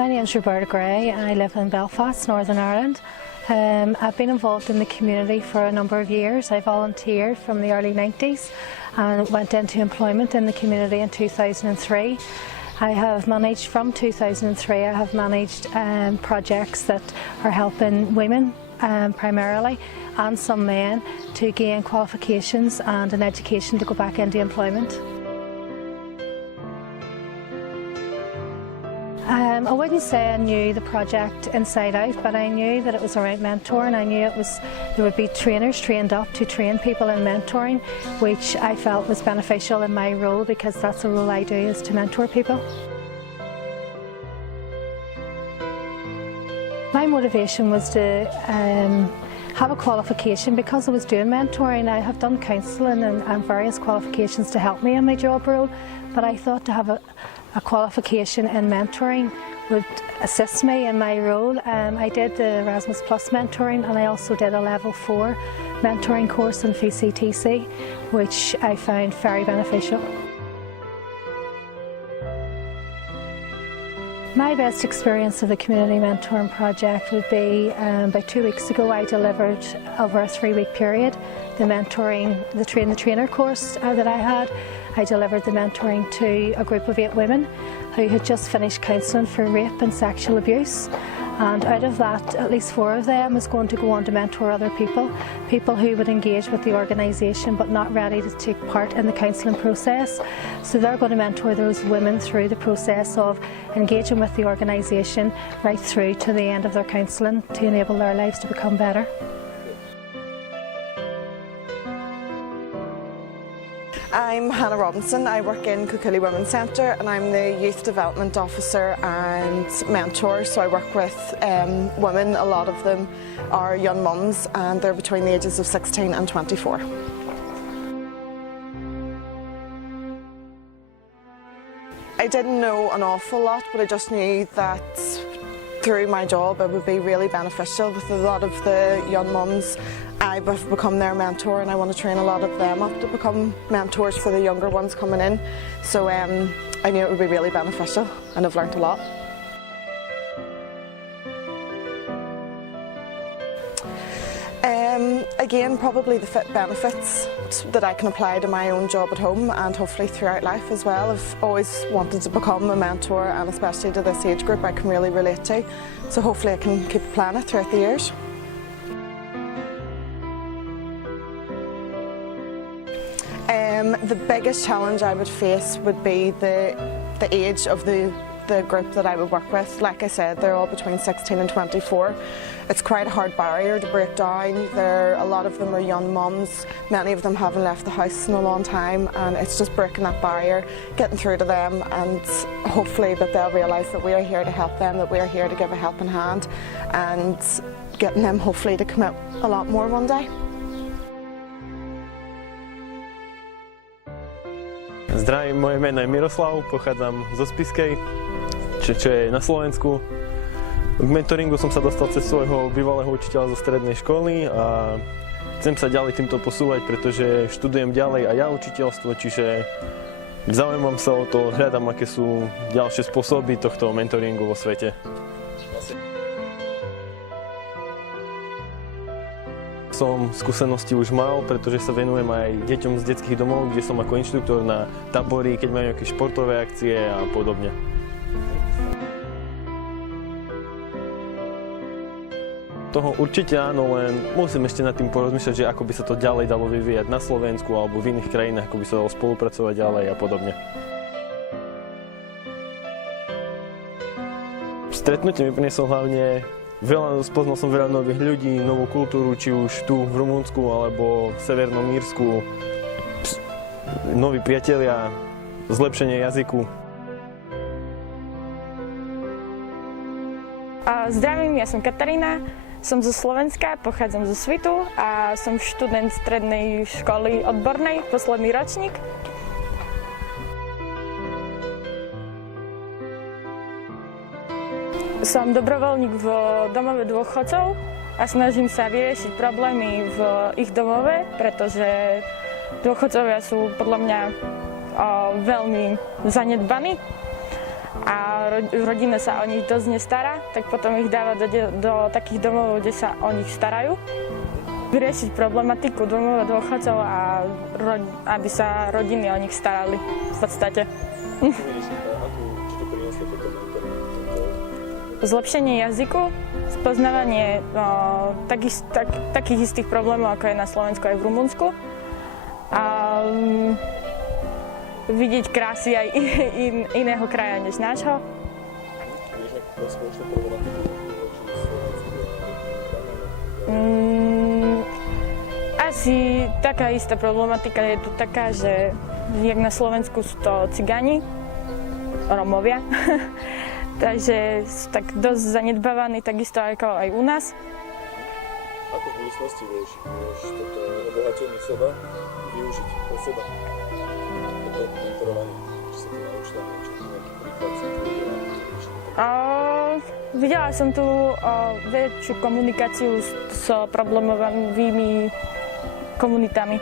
My name's Roberta Gray. I live in Belfast, Northern Ireland. I've been involved in the community for a number of years. I volunteered from the early 90s and went into employment in the community in 2003. I have managed, from 2003, I have managed projects that are helping women primarily, and some men, to gain qualifications and an education to go back into employment. I wouldn't say I knew the project inside out, but I knew that it was around mentoring. I knew there would be trainers trained up to train people in mentoring, which I felt was beneficial in my role, because that's the role I do, is to mentor people. My motivation was to have a qualification. Because I was doing mentoring, I have done counselling and various qualifications to help me in my job role, but I thought to have a qualification in mentoring would assist me in my role. I did the Erasmus Plus mentoring, and I also did a level 4 mentoring course in VCTC, which I found very beneficial. My best experience of the community mentoring project would be about 2 weeks ago. I delivered, over a 3-week period, the train the trainer course that I had. I delivered the mentoring to a group of 8 women who had just finished counselling for rape and sexual abuse. And out of that, at least 4 of them was going to go on to mentor other people, people who would engage with the organisation but not ready to take part in the counselling process. So they're going to mentor those women through the process of engaging with the organisation right through to the end of their counselling, to enable their lives to become better. I'm Hannah Robinson. I work in Cooley Women's Centre, and I'm the Youth Development Officer and mentor. So I work with women. A lot of them are young mums, and they're between the ages of 16 and 24. I didn't know an awful lot, but I just knew that through my job it would be really beneficial with a lot of the young mums. I've become their mentor, and I want to train a lot of them up to become mentors for the younger ones coming in. So I knew it would be really beneficial, and I've learnt a lot. Again, probably the benefits that I can apply to my own job at home, and hopefully throughout life as well. I've always wanted to become a mentor, and especially to this age group I can really relate to. So hopefully I can keep applying it throughout the years. The biggest challenge I would face would be the age of the group that I would work with. Like I said, they're all between 16 and 24. It's quite a hard barrier to break down. A lot of them are young mums. Many of them haven't left the house in a long time, and it's just breaking that barrier, getting through to them, and hopefully that they'll realise that we are here to help them, that we are here to give a helping hand, and getting them hopefully to commit a lot more one day. Zdravím, moje meno je Miroslav, pochádzam zo Spišskej, čo je na Slovensku. K mentoringu som sa dostal cez svojho bývalého učiteľa zo strednej školy a chcem sa ďalej týmto posúvať, pretože študujem ďalej aj ja učiteľstvo, čiže zaujímam sa o to, hľadám, aké sú ďalšie spôsoby tohto mentoringu vo svete. Som skúsenosti už mal, pretože sa venujem aj deťom z detských domov, kde som ako inštruktor na tábory, keď majú nejaké športové akcie a podobne. Toho určite áno, len musím ešte nad tým porozmýšľať, že ako by sa to ďalej dalo vyvíjať na Slovensku alebo v iných krajinách, ako by sa dalo spolupracovať ďalej a podobne. Stretnutie mi priniesol hlavne spoznal som veľa nových ľudí, novú kultúru, či už tu v Rumunsku alebo v Severnom Írsku. Noví priatelia, zlepšenie jazyku. Zdravím, ja som Katarína, som zo Slovenska, pochádzam zo Svitu a som študent strednej školy odbornej, posledný ročník. Som dobrovoľník v domove dôchodcov a snažím sa vyriešiť problémy v ich domove, pretože dôchodcovia sú podľa mňa veľmi zanedbaní a rodina sa o nich dosť nestará, tak potom ich dáva do takých domov, kde sa o nich starajú. Vyriešiť problematiku domov dôchodcov a aby sa rodiny o nich starali v podstate. Zlepšenie jazyku, spoznávanie takých istých problémov, ako je na Slovensku aj v Rumunsku. A vidieť krásy aj iného kraja než nášho. Asi taká istá problematika je tu taká, že jak na Slovensku sú to cigáni, Rómovia, takže sú tak dosť zanedbávaní, takisto ako aj u nás. Ako v budúcnosti vieš toto obohatenie seba využiť pre seba? Toto mentorovanie, či sa to naučila, či to nejaký príklad sa to videla? Videla som tu väčšiu komunikáciu s problémovými komunitami.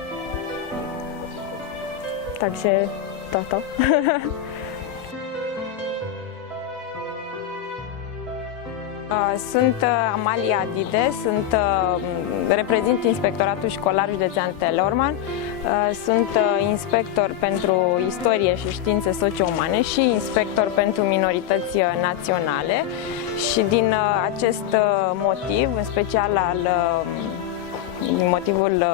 Takže toto. Sunt Amalia Dide, reprezint Inspectoratul Școlar Județean Teleorman, sunt inspector pentru istorie și științe socio-umane și inspector pentru minorități naționale și din acest motiv, în special motivul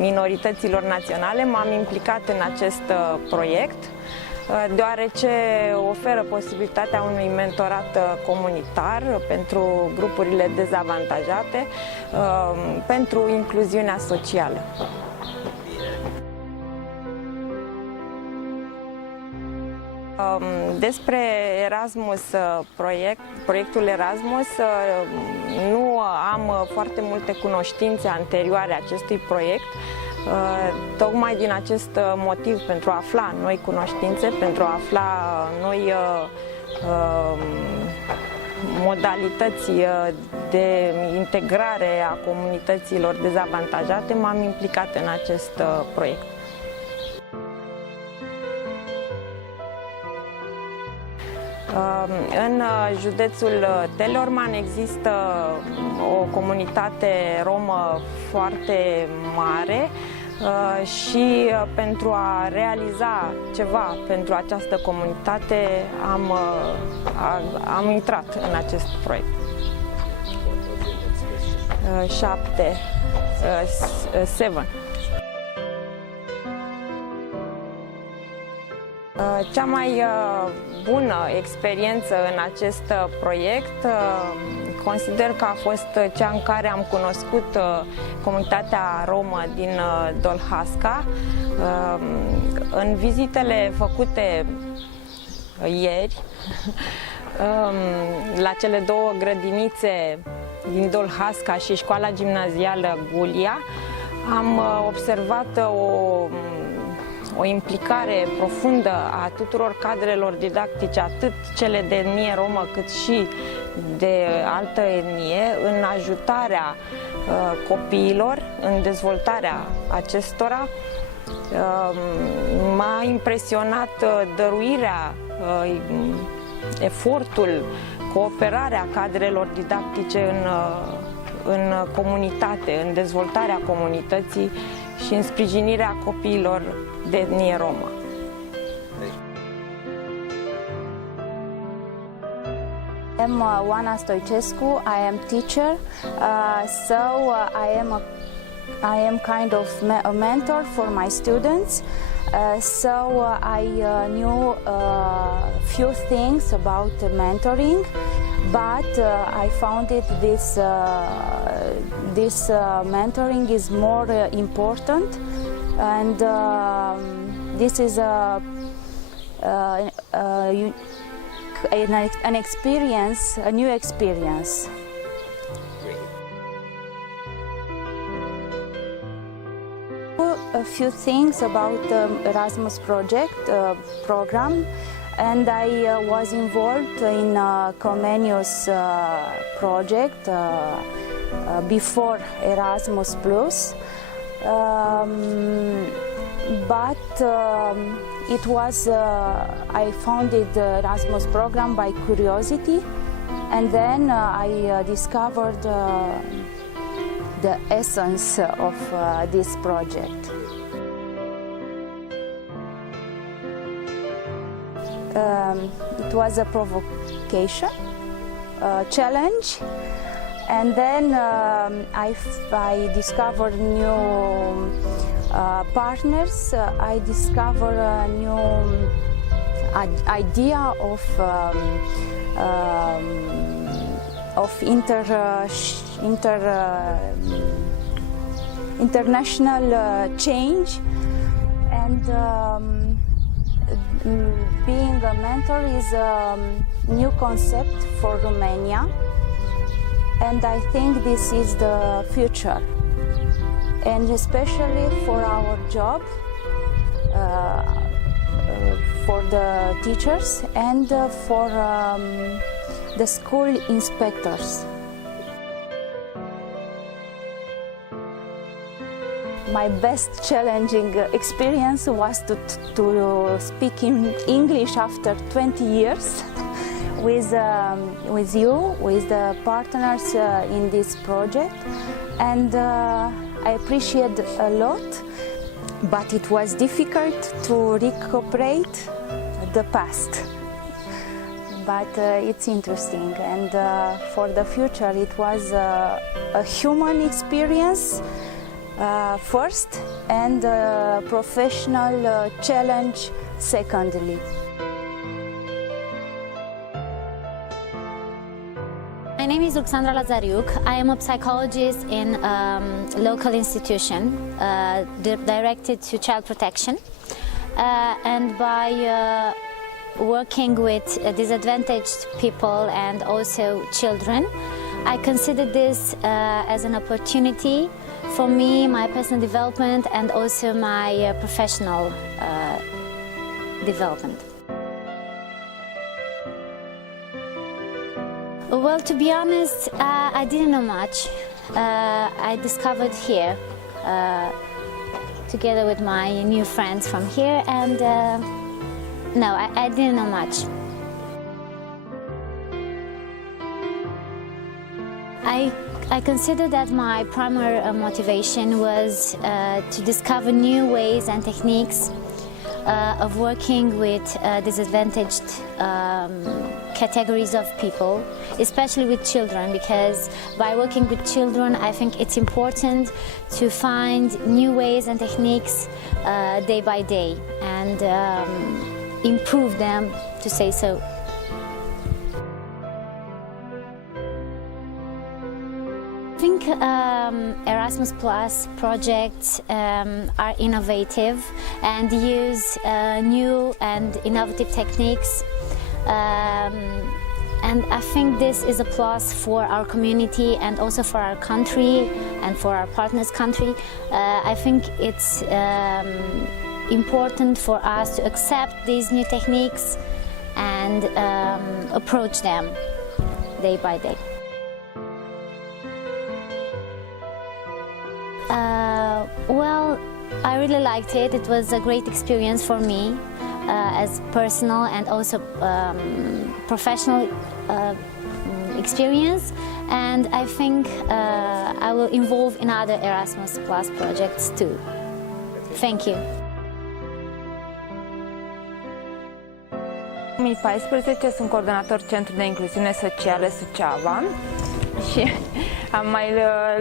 minorităților naționale, m-am implicat în acest proiect, deoarece oferă posibilitatea unui mentorat comunitar pentru grupurile dezavantajate, pentru incluziunea socială. Despre Erasmus, proiectul Erasmus, nu am foarte multe cunoștințe anterioare acestui proiect, tocmai din acest motiv, pentru a afla noi cunoștințe, pentru a afla noi modalități de integrare a comunităților dezavantajate, m-am implicat în acest proiect. În județul Teleorman există o comunitate romă foarte mare și pentru a realiza ceva pentru această comunitate am intrat în acest proiect. 7. Cea mai bună experiență în acest proiect consider că a fost cea în care am cunoscut comunitatea romă din Dolhasca. În vizitele făcute ieri la cele două grădinițe din Dolhasca și școala gimnazială Gulia, am observat o implicare profundă a tuturor cadrelor didactice, atât cele de etnie romă cât și de altă etnie, în ajutarea copiilor, în dezvoltarea acestora. M-a impresionat dăruirea, efortul, cooperarea cadrelor didactice în comunitate, în dezvoltarea comunității și în sprijinirea copiilor de etnie romă. I'm Oana Stoicescu. I am teacher, I am kind of a mentor for my students. I knew few things about mentoring, but I found it this mentoring is more important, and this is an experience, a new experience. A few things about the Erasmus program, and I was involved in a Comenius project before Erasmus Plus. but it was I founded the Erasmus program by curiosity, and then I discovered the essence of this project. It was a provocation, challenge, and then I discovered new partners. I discovered a new idea of international change, and being a mentor is a new concept for Romania, and I think this is the future, and especially for our job, for the teachers and for the school inspectors. My best challenging experience was to speak in English after 20 years with you, with the partners in this project, and I appreciate a lot, but it was difficult to recuperate the past. But it's interesting, and for the future it was a human experience first, and a professional challenge secondly. My name is Ruxandra Lazariuc. I am a psychologist in a local institution directed to child protection, and by working with disadvantaged people and also children, I consider this as an opportunity for me, my personal development, and also my professional development. Well, to be honest, I didn't know much. I discovered here, together with my new friends from here, and no, I didn't know much. I consider that my primary motivation was to discover new ways and techniques of working with disadvantaged categories of people, especially with children, because by working with children, I think it's important to find new ways and techniques day by day and improve them, to say so. I think Erasmus Plus projects are innovative and use new and innovative techniques, and I think this is a plus for our community and also for our country and for our partners' country. I think it's important for us to accept these new techniques and approach them day by day. Well, I really liked it. It was a great experience for me as personal and also professional experience, and I think I will involve in other Erasmus Plus projects too. Thank you. În 2014 sunt coordonator Centru de Incluziune Socială Suceava și am mai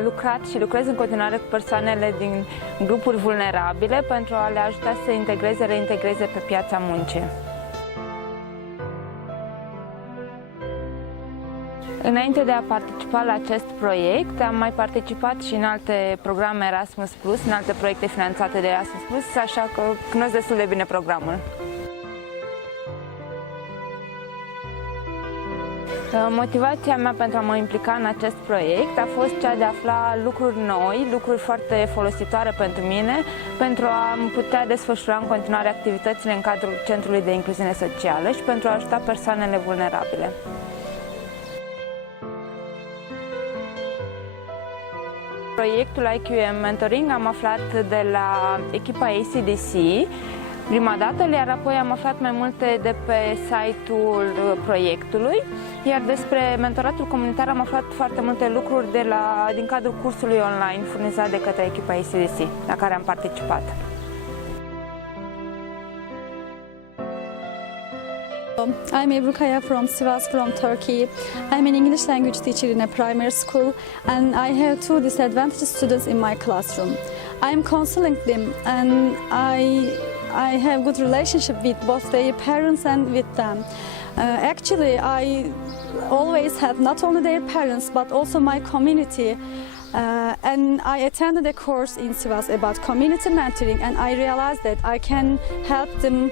lucrat și lucrez în continuare cu persoanele din grupuri vulnerabile pentru a le ajuta să se reintegreze pe piața muncii. Înainte de a participa la acest proiect, am mai participat și în alte programe Erasmus+, în alte proiecte finanțate de Erasmus+, așa că cunosc destul de bine programul. Motivația mea pentru a mă implica în acest proiect a fost cea de a afla lucruri noi, lucruri foarte folositoare pentru mine, pentru a putea desfășura în continuare activitățile în cadrul Centrului de Incluziune Socială și pentru a ajuta persoanele vulnerabile. proiectul IQM Mentoring am aflat de la echipa ACDC prima dată, iar apoi am aflat mai multe de pe site-ul proiectului, iar despre mentoratul comunitar am aflat foarte multe lucruri din cadrul cursului online furnizat de către echipa ACDC, la care am participat. I'm Ebru Kaya from Sivas, from Turkey. I'm an English language teacher in a primary school, and I have two disadvantaged students in my classroom. I'm counseling them, and I have good relationship with both their parents and with them. Actually, I always had not only their parents but also my community. And I attended a course in Sivas about community mentoring, and I realized that I can help them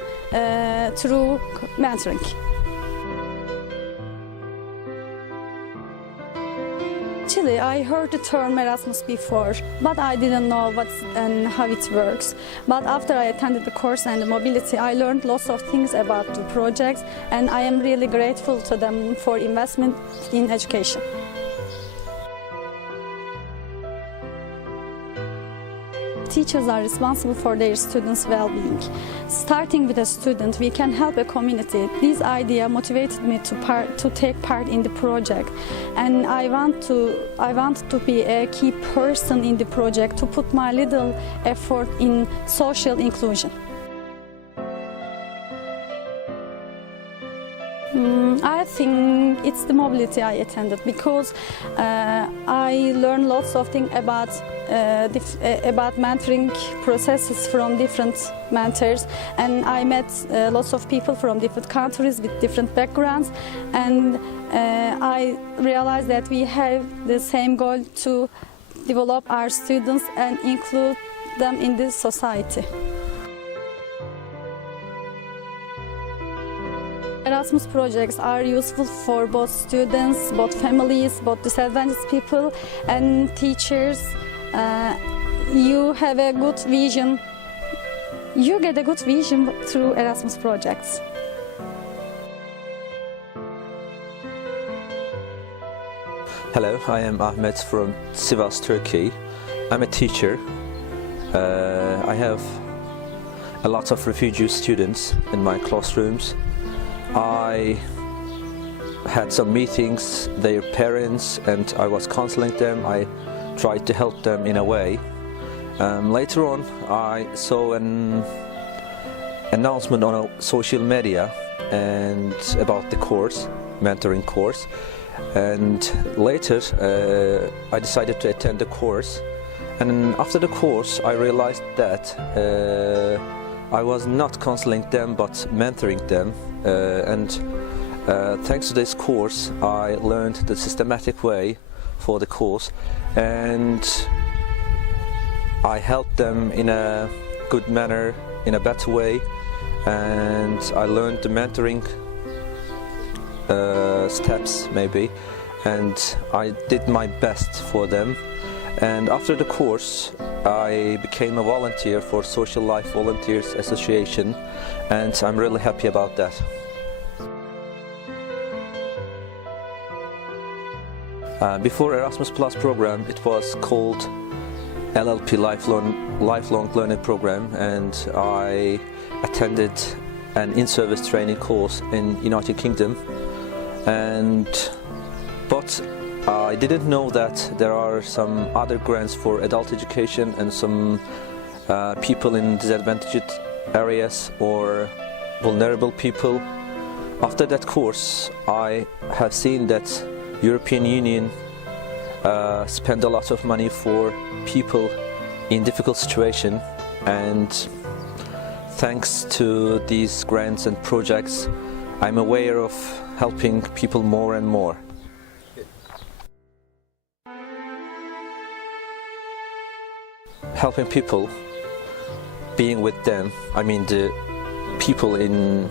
through mentoring. Actually, I heard the term Erasmus before, but I didn't know what and how it works. But after I attended the course and the mobility, I learned lots of things about the projects, and I am really grateful to them for investment in education. Teachers are responsible for their students' well-being. Starting with a student, we can help a community. This idea motivated me to take part in the project, and I want to be a key person in the project to put my little effort in social inclusion. I think it's the mobility I attended, because I learned lots of things about mentoring processes from different mentors, and I met lots of people from different countries with different backgrounds, and I realized that we have the same goal to develop our students and include them in this society. Erasmus projects are useful for both students, both families, both disadvantaged people and teachers. You have a good vision. You get a good vision through Erasmus projects. Hello, I am Ahmet from Sivas, Turkey. I'm a teacher. I have a lot of refugee students in my classrooms. I had some meetings, their parents, and I was counseling them. I tried to help them in a way. Later on, I saw an announcement on social media and about the course, mentoring course. And later, I decided to attend the course. And after the course, I realized that I was not counseling them, but mentoring them. Thanks to this course, I learned the systematic way for the course, and I helped them in a good manner, in a better way, and I learned the mentoring steps maybe, and I did my best for them. And after the course, I became a volunteer for Social Life Volunteers Association, and I'm really happy about that. Before Erasmus Plus program, it was called LLP Lifelong Learning Program, and I attended an in-service training course in United Kingdom. But I didn't know that there are some other grants for adult education and some people in disadvantaged areas or vulnerable people. After that course, I have seen that European Union spend a lot of money for people in difficult situation, and thanks to these grants and projects, I'm aware of helping people more and more. Helping people, being with them, I mean the people in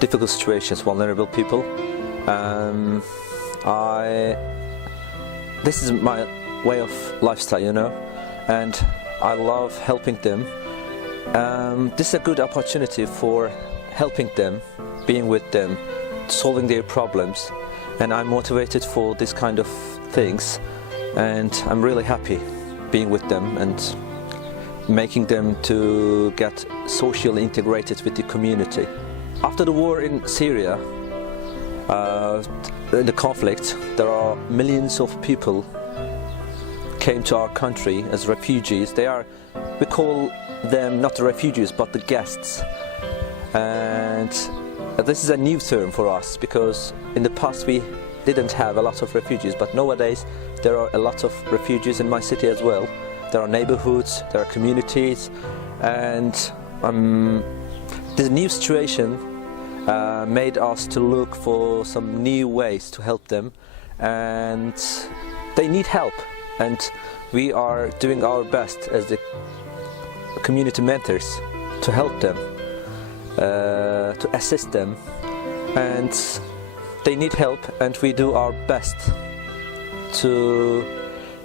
difficult situations, vulnerable people. This is my way of lifestyle, you know, and I love helping them. This is a good opportunity for helping them, being with them, solving their problems, and I'm motivated for this kind of things, and I'm really happy. being with them and making them to get socially integrated with the community. After the war in Syria, the conflict, there are millions of people came to our country as refugees. We call them not the refugees but the guests. And this is a new term for us because in the past we didn't have a lot of refugees, but nowadays there are a lot of refugees in my city as well. There are neighborhoods, there are communities, and this new situation made us to look for some new ways to help them, and they need help, and we are doing our best as the community mentors to help them, to assist them, and they need help, and we do our best to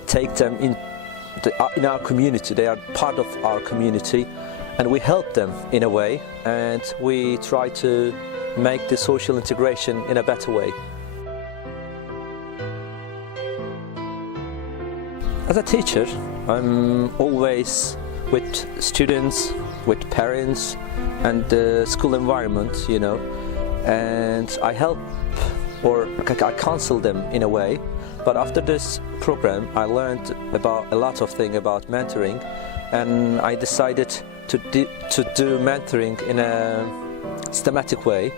take them in our community. They are part of our community, and we help them in a way, and we try to make the social integration in a better way. As a teacher, I'm always with students, with parents, and the school environment, you know, and I help or I counsel them in a way. But after this program, I learned about a lot of things about mentoring, and I decided to do mentoring in a systematic way.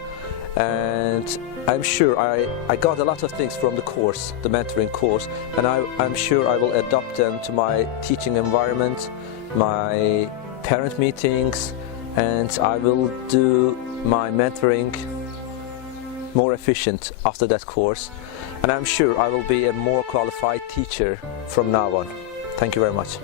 And I'm sure I got a lot of things from the course, the mentoring course, and I'm sure I will adopt them to my teaching environment, my parent meetings, and I will do my mentoring more efficient after that course. And I'm sure I will be a more qualified teacher from now on. Thank you very much.